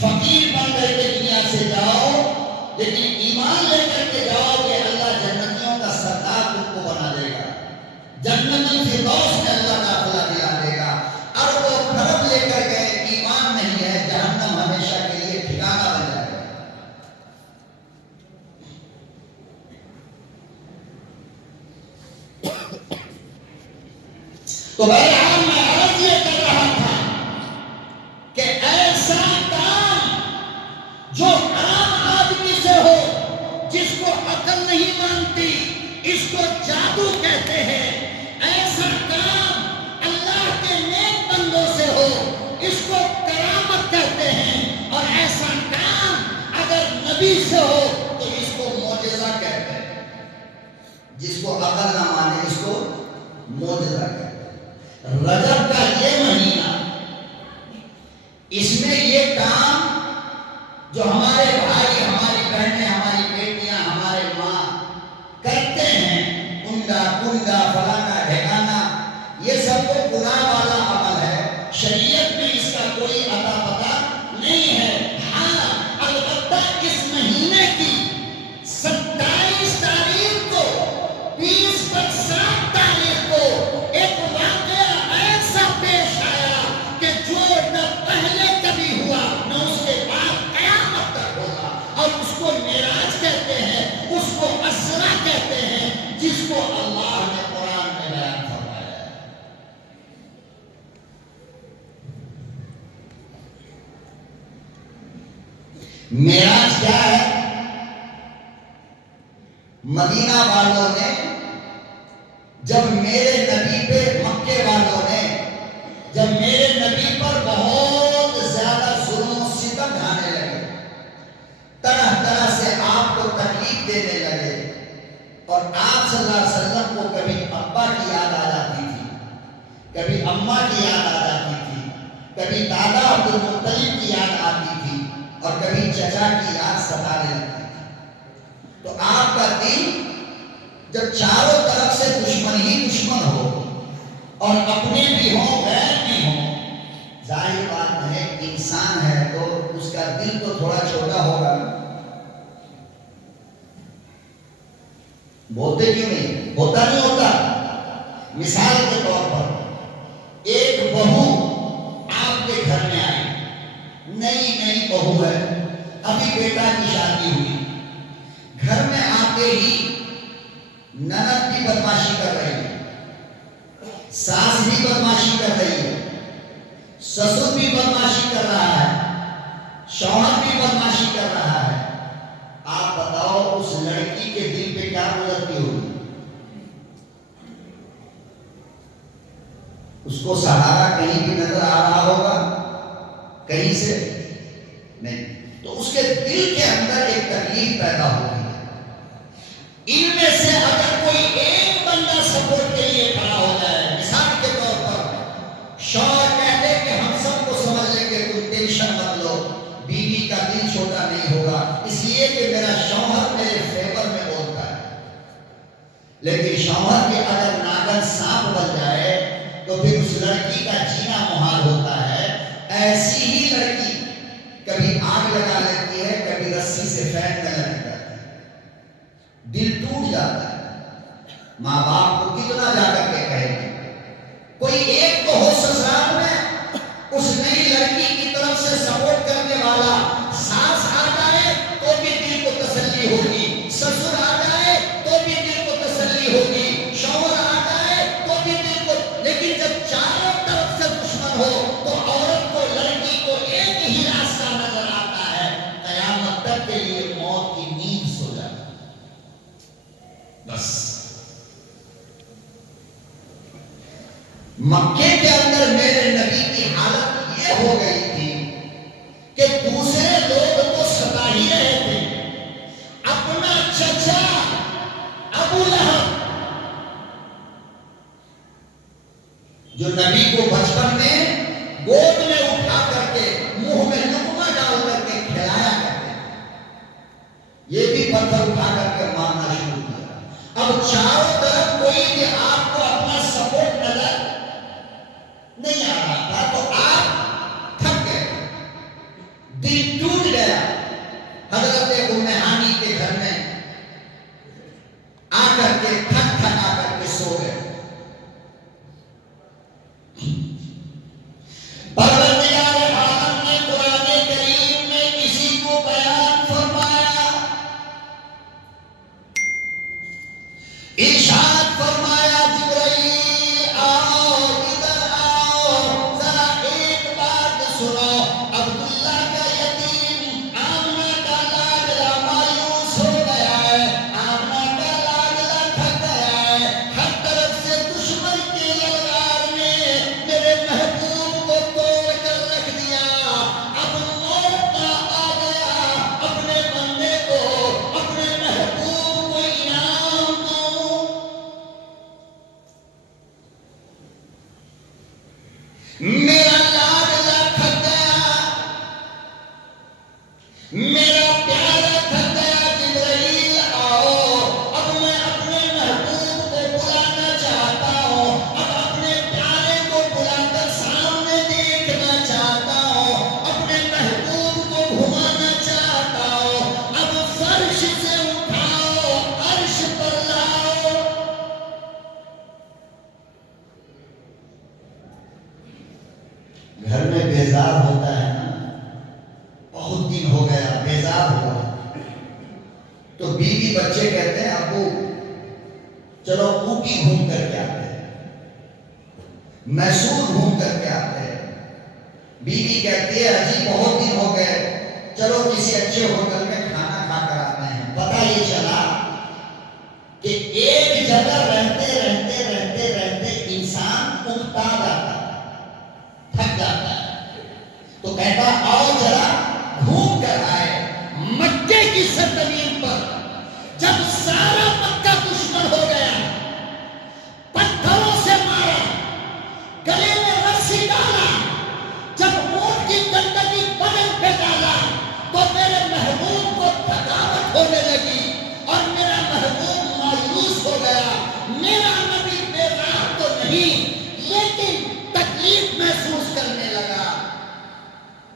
فقیر بن کر کے دنیا سے جاؤ، لیکن ایمان لے کر کے جاؤ کہ اللہ جنتیوں کا سردار تم کو بنا دے گا، جنت الفردوس میں اللہ داخلہ دلا دے گا۔ ارب و خرب لے کر گئے، ایمان نہیں ہے، جہنم ہمیشہ کے لیے ٹھکانہ بن جائے گا۔ تو بہرحال میں عرض یہ کر رہا تھا کہ ایسا کام جو عام آدمی سے ہو، جس کو عقل نہیں مانتی، اس کو جادو کہتے ہیں۔ ایسا کام اللہ کے نیک بندوں سے ہو، اس کو کرامت کہتے ہیں، اور ایسا کام اگر نبی سے ہو تو اس کو معجزہ کہتے ہیں۔ جس کو عقل نہ مانے اس کو معجزہ کہتے ہیں۔ رجب کا یہ مہینہ، اس میں یہ کام جو ہمارے بھائی، ہماری بہنیں، ہماری بیٹیاں، ہمارے ماں کرتے ہیں، کنڈا کنڈا فلانا ڈھکانا، یہ سب تو گناہ والا عمل ہے۔ شریعت میں اس کا کوئی اتا پتا نہیں ہے۔ ہاں، البتہ اس مہینے کی 27 تاریخ کو، 20 پر 7 تاریخ کو ایک واقعہ ایسا پیش آیا کہ جو نہ پہلے کبھی ہوا نہ اس کے بعد قیامت تک ہوگا، اور اس کو معراج کہتے ہیں، اس کو اسرا کہتے ہیں، جس کو اللہ نے قرآن میں بیان فرمایا ہے۔ معراج کیا ہے؟ مدینہ والوں نے جب میرے نبی پہ، مکے والوں نے جب میرے نبی پر بہت زیادہ ظلم و ستم ڈھانے لگے، طرح طرح سے آپ کو تکلیف دینے لگے، اور آپ صلی اللہ علیہ وسلم کو کبھی ابا کی یاد آ جاتی تھی، کبھی اماں کی یاد آ جاتی تھی، کبھی دادا عبد المطلب کی یاد آتی تھی، اور کبھی چچا کی یاد ستانے لگتی تھی۔ تو آپ کا دل جب چاروں طرف سے دشمن ہی دشمن ہو، اور اپنے بھی ہوں غیر بھی ہوں، ظاہر بات ہے انسان ہے تو اس کا دل تو تھوڑا چھوٹا ہوگا۔ بولتے کیوں نہیں؟ ہوتا نہیں ہوتا؟ مثال کے طور پر ایک بہو آپ کے گھر میں آئی، نئی نئی بہو ہے، ابھی بیٹا کی شادی ہوئی، گھر میں آتے ہی نند بھی بدماشی کر رہی ہے، ساس بھی بدماشی کر رہی ہے، سسر بھی بدماشی کر رہا ہے، شوہر بھی بدماشی کر رہا ہے۔ آپ بتاؤ اس لڑکی کے دل پہ کیا گزرتی ہوگی؟ اس کو سہارا کہیں بھی نظر آ رہا ہوگا؟ کہیں سے نہیں۔ تو اس کے دل کے اندر ایک تکلیف پیدا ہوگی۔ ان میں سے اگر کوئی ایک بندہ سپورٹ کے لیے کھڑا ہو جائے، مثال کے طور پر شوہر کہتے کہ ہم سب کو سمجھ لیں گے، تم ٹینشن مت لو، بیوی کا دل چھوٹا نہیں ہوگا، اس لیے کہ میرا شوہر میرے فیور میں بولتا ہے، لیکن شوہر کے اگر مردن سانپ بن جائے تو پھر اس لڑکی کا جینا محال ہوتا ہے. ایسی ہی لڑکی کبھی آگ لگا لیتی ہے, کبھی رسی سے پھینکنے لگ جاتی ہے, دل ٹوٹ جاتا ہے. ماں باپ کو کتنا جا کر کے کہے گی. کوئی ایک تو ہو سسرال میں اس نئی لڑکی کی طرف سے سپورٹ کرنے والا. ساس آ جائے تو بھی دل کو تسلی ہوگی, سسر آ جائے تو بھی دل کو تسلی ہوگی, شوہر آ جائے تو بھی دل کو. لیکن جب چاروں طرف سے دشمن ہو تو عورت کو, لڑکی کو ایک ہی راستہ نظر آتا ہے, قیامت تک کے لیے موت کی نیند سو جاتا ہے. بس مکے کے اندر میرے نبی کی حالت یہ ہو گئی تھی کہ دوسرے لوگ تو ستا ہی رہے تھے. اپنا چچا ابو لہب جو نبی کو بچپن میں گود میں اٹھا کر کے منہ میں لقمہ ڈال کر کے کھلایا کرتے تھے, یہ بھی پتھر اٹھا کر کے مارنا شروع کیا. اب چاروں طرف کوئی بھی آپ کو اپنا سپورٹ نظر نہیں آ رہا تھا تو آپ تھک گئے, دل ٹوٹ گیا. حضرت ام ہانی کے گھر میں آ کر کے تھک تھک آ کر کے سو گئے. پروردگار عالم نے قرآن کریم میں کسی کو بیان فرمایا, ارشاد فرمایا جبرائیل آؤ, ادھر آؤ, ذرا ایک بات سنو. عبداللہ کا یتیم آمنہ کا لاڈلا مایوس ہو گیا ہے, آمنہ کا لاڈلا تھک گیا ہے. ہر طرف سے دشمن کی للکار نے میرے محبوب کو توڑ کر رکھ دیا. اب موقع آ گیا اپنے بندے کو, اپنے محبوب کو انعام دوں. میرا لاڈلا تھک گیا, میرا پیارا تھک گیا. جبرائیل آؤ, اب میں اپنے محبوب کو بلانا چاہتا ہوں, اب اپنے پیارے کو بلا کر سامنے دیکھنا چاہتا ہوں, اپنے محبوب کو گھمانا چاہتا ہوں. اب فرش سے اٹھاؤ, عرش پر لاؤ. گھر میں بیزار ہوتا ہے نا, بہت دن ہو گیا بیزار ہوا, تو بیوی بچے کہتے ہیں ابو چلو اوٹی گھوم کر کے آتے ہیں, میسور گھوم کر کے آتے ہیں. بیوی کہتی ہے اجی بہت دن ہو گئے, چلو کسی اچھے ہوٹل میں کھانا کھا کر آتے ہیں. پتہ یہ چلا کہ ایک جگہ رہتے رہتے رہتے رہتے انسان اکتا جاتا ہے, تھک جاتا ہے. تو کہتا آؤ ذرا گھوم کر آئے. مکے کی سرزمین پر جب سارا مکہ دشمن ہو گیا, پتھروں سے مارا, گلے میں رسی ڈالا, جب اونٹ کی گندگی بدن پہ ڈالا تو میرے محبوب کو تھکاوٹ ہونے لگی اور میرا محبوب مایوس ہو گیا. میرا نبی بیزار تو نہیں لیکن تکلیف محسوس کرنے لگا.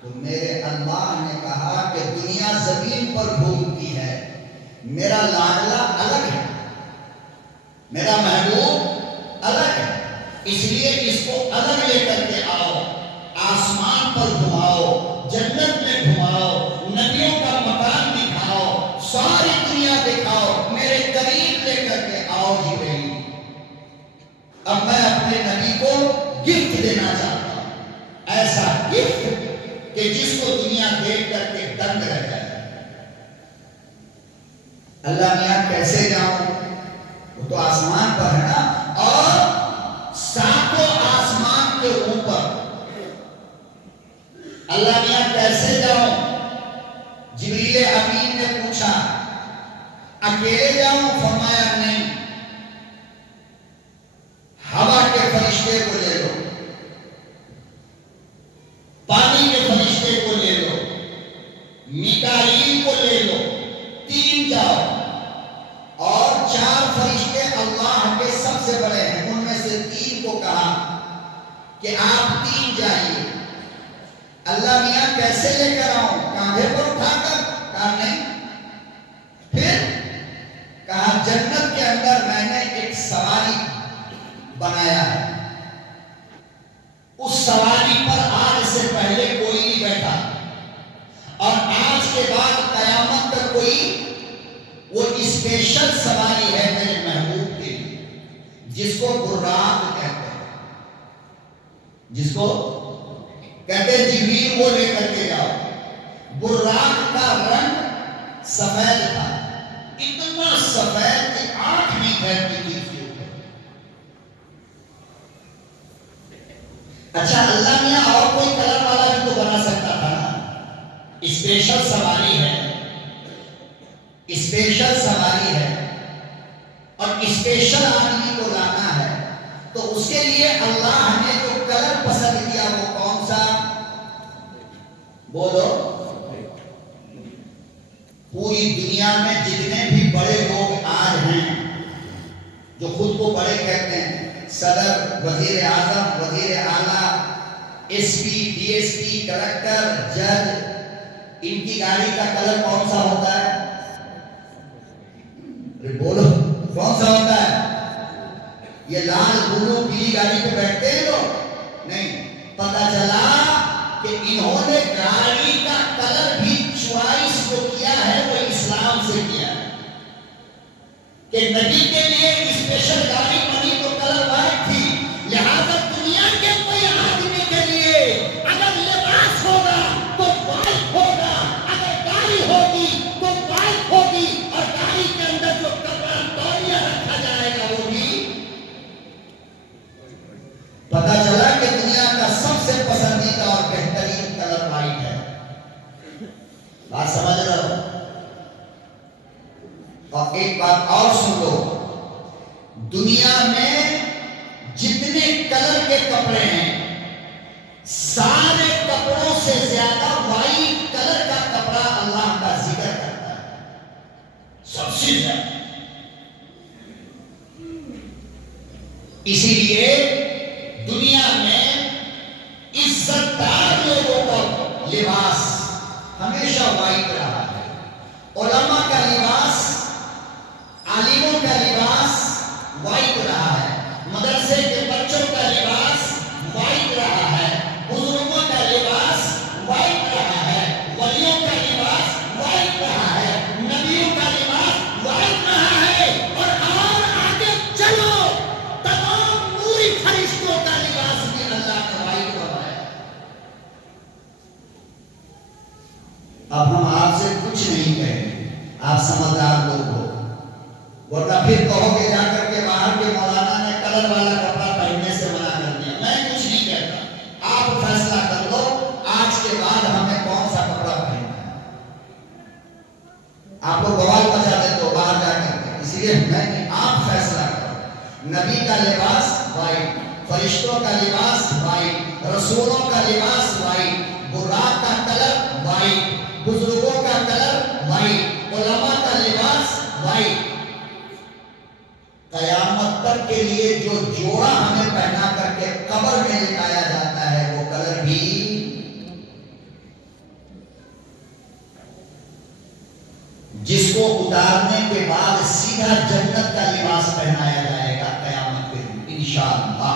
تو میرے اللہ نے کہا کہ دنیا زمین پر گھومتی ہے, میرا لاڈلا الگ ہے, میرا محبوب الگ ہے, اس لیے اس کو الگ لے کر کے آؤ, آسمان پر گھماؤ, جنت میں گھماؤ, نبیوں کا مکان دکھاؤ, ساری دنیا دکھاؤ, میرے قریب لے کر کے آؤ. جبرائیل اب میں اپنے نبی کو گفٹ دینا چاہتا ہوں, ایسا گفٹ کہ جس کو دنیا دیکھ کر کے دنگ رہ جائے. اللہ میاں کیسے جاؤں, وہ تو آسمان پر ہے نا, اور ساتوں آسمان کے اوپر. اللہ میاں کیسے جاؤں, جبریل امین نے پوچھا اکیلے جاؤں, فرمایا نہیں, ہوا کے فرشتے کو لے لو, پانی کے فرشتے کو لے لو, میکائیل کو لے لو, 3 جاؤ, اور 4 فرشتے اللہ کے سب سے بڑے ہیں, ان میں کہ آپ 3 جائیے. اللہ میاں کیسے لے کر آؤں؟ کاندھے پر اٹھا کر؟ کہا نہیں. پھر کہا جنت کے اندر میں نے ایک سواری بنایا ہے، اس سواری پر آج سے پہلے کوئی نہیں بیٹھا، اور آج کے بعد قیامت تک کوئی، وہ اسپیشل سواری ہے میرے محبوب کے لیے، جس کو براق کہتے ہیں، جس کو کہتے ہیں جبریل وہ لے کر کے جاؤ. براق کا رنگ سفید تھا، اتنا سفید کہ آنکھ نہیں پھیلتی تھی اس کے اوپر. اچھا اللہ میاں اور کوئی کلر والا بھی تو بنا سکتا تھا نا. اسپیشل سواری ہے، اسپیشل سواری ہے، اور اسپیشل آدمی کو لانا ہے، تو اس کے لیے اللہ نے جو کلر پسند کیا وہ کون سا؟ بولو. پوری دنیا میں جتنے بھی بڑے لوگ آج ہیں جو خود کو بڑے کہتے ہیں، صدر، وزیر اعظم، وزیر اعلیٰ، S P, D S P, collector, جج، ان کی گاڑی کا کلر کون سا ہوتا ہے؟ بولو کون سا ہوتا ہے؟ یہ لال بلو پیلی گاڑی پہ بیٹھتے ہیں لوگ؟ نہیں. پتہ چلا کہ انہوں نے گاڑی کا کلر بھی چوائس جو کیا ہے وہ اسلام سے کیا ہے، کہ نبی کے لیے اسپیشل گاڑی بنی تو کلر وائٹ تھی، لہذا دنیا کے کوئی آدمی کے لیے اگر لباس ہوگا تو وائٹ ہوگا، اگر گاڑی ہوگی تو وائٹ ہوگی، اور گاڑی کے اندر جو کپڑا تولیہ رکھا جائے گا وہ بھی. پتا چلا کہ دنیا کا سب سے پسندیدہ اور بہترین کلر وائٹ ہے. بات سمجھ رہے ہو؟ اور ایک بات اور سن لو، دنیا میں جتنے کلر کے کپڑے ہیں، سارے کپڑوں سے زیادہ وائٹ کلر کا کپڑا اللہ کا ذکر کرتا ہے، سب سے زیادہ. اسی لیے دنیا میں عزت دار لوگوں کا لباس ہمیشہ وائٹ رہا ہے. علماء کا لباس، عالموں کا لباس وائٹ رہا ہے، مدرسے کے بچوں کا لباس وائٹ رہا ہے، بزرگوں کا لباس وائٹ رہا ہے، ولیوں کا لباس وائٹ رہا ہے، نبیوں کا لباس وائٹ رہا ہے. اور آگے چلو، تمام نوری فرشتوں کا لباس بھی اللہ کا وائٹ رہا ہے. اب ہم آپ سے کچھ نہیں کہیں، آپ سمجھدار لوگ ہو، ورنہ پھر کہو گے جا کر کے باہر کے مولانا نے کلر والا کپڑا پہننے سے منع کر دیا. میں کچھ نہیں کہتا، آپ فیصلہ کر لو آج کے بعد ہمیں کون سا کپڑا پہننا ہے. آپ کو بوال بچا دے تو باہر جا کر کے، اس لیے میں آپ فیصلہ کرو. نبی کا لباس وائٹ، فرشتوں کا لباس وائٹ، رسولوں کا لباس وائٹ، براق کا کلر وائٹ، بزرگوں کا کلر وائٹ، علماء کا لباس وائٹ. قیامت تک کے لیے جو جوڑا ہمیں پہنا کر کے قبر میں لٹایا جاتا ہے وہ کلر بھی. جس کو اتارنے کے بعد سیدھا جنت کا لباس پہنایا جائے گا قیامت کے دن انشاءاللہ.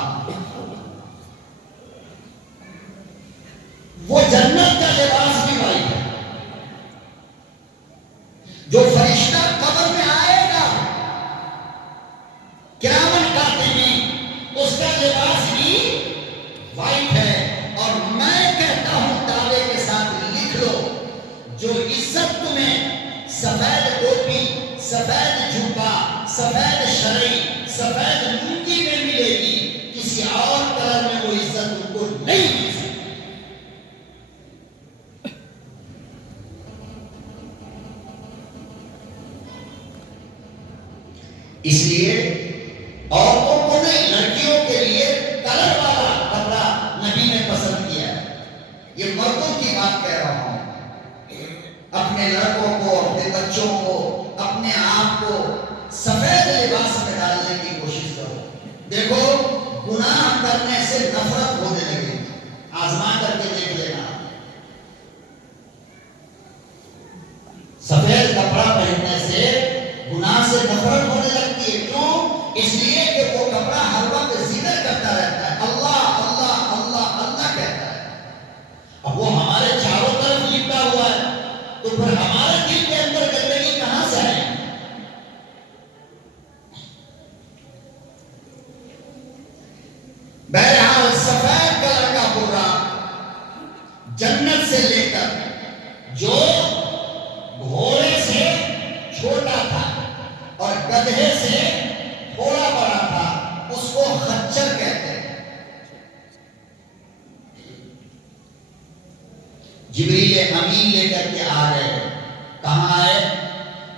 وہ جنت کا لباس بھی وائٹ ہے. جو فرشتہ قبر میں آئے گا قیامت کا دن، اس کا لباس بھی وائٹ ہے. اور میں کہتا ہوں دعوے کے ساتھ لکھ لو، جو عزت تمہیں سفید ٹوپی، سفید جھبا، سفید شرعی، سفید لنگی میں ملے گی، کسی اور کلر میں وہ عزت ان کو نہیں مل سکتی. اس لیے عورتوں کو نہیں، لڑکیوں کے لیے کلر والا کپڑا نبی نے پسند کیا ہے. یہ مردوں کی بات کہہ رہا ہوں. اپنے لڑکوں کو، اپنے بچوں کو، اپنے آپ کو سفید لباس میں ڈالنے کی کوشش کرو. دیکھو گناہ کرنے سے نفرت ہو سفید کپڑا پہننے سے گناہ سے نفرت ہونے لگتی ہے. کیوں؟ اس لیے کہ وہ کپڑا ہر وقت ذکر کرتا رہتا ہے, اللہ اللہ اللہ اللہ کہتا ہے. اب وہ ہمارے چاروں طرف لپٹا ہوا ہے تو پھر ہمارے دل کے اندر گندگی کہاں سے آئے؟ بہرحال سفید کلر کا برا جنت سے لے کر جو گھوڑے سے چھوٹا تھا اور گدھے سے تھوڑا بڑا تھا, اس کو خچر کہتے ہیں. جبریل امین لے کر کے آ رہے, کہاں آئے؟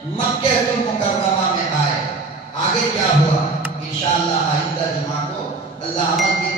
مکہ المکرمہ میں آئے. آگے کیا ہوا انشاءاللہ آئندہ جمعہ کو اللہ عمل کی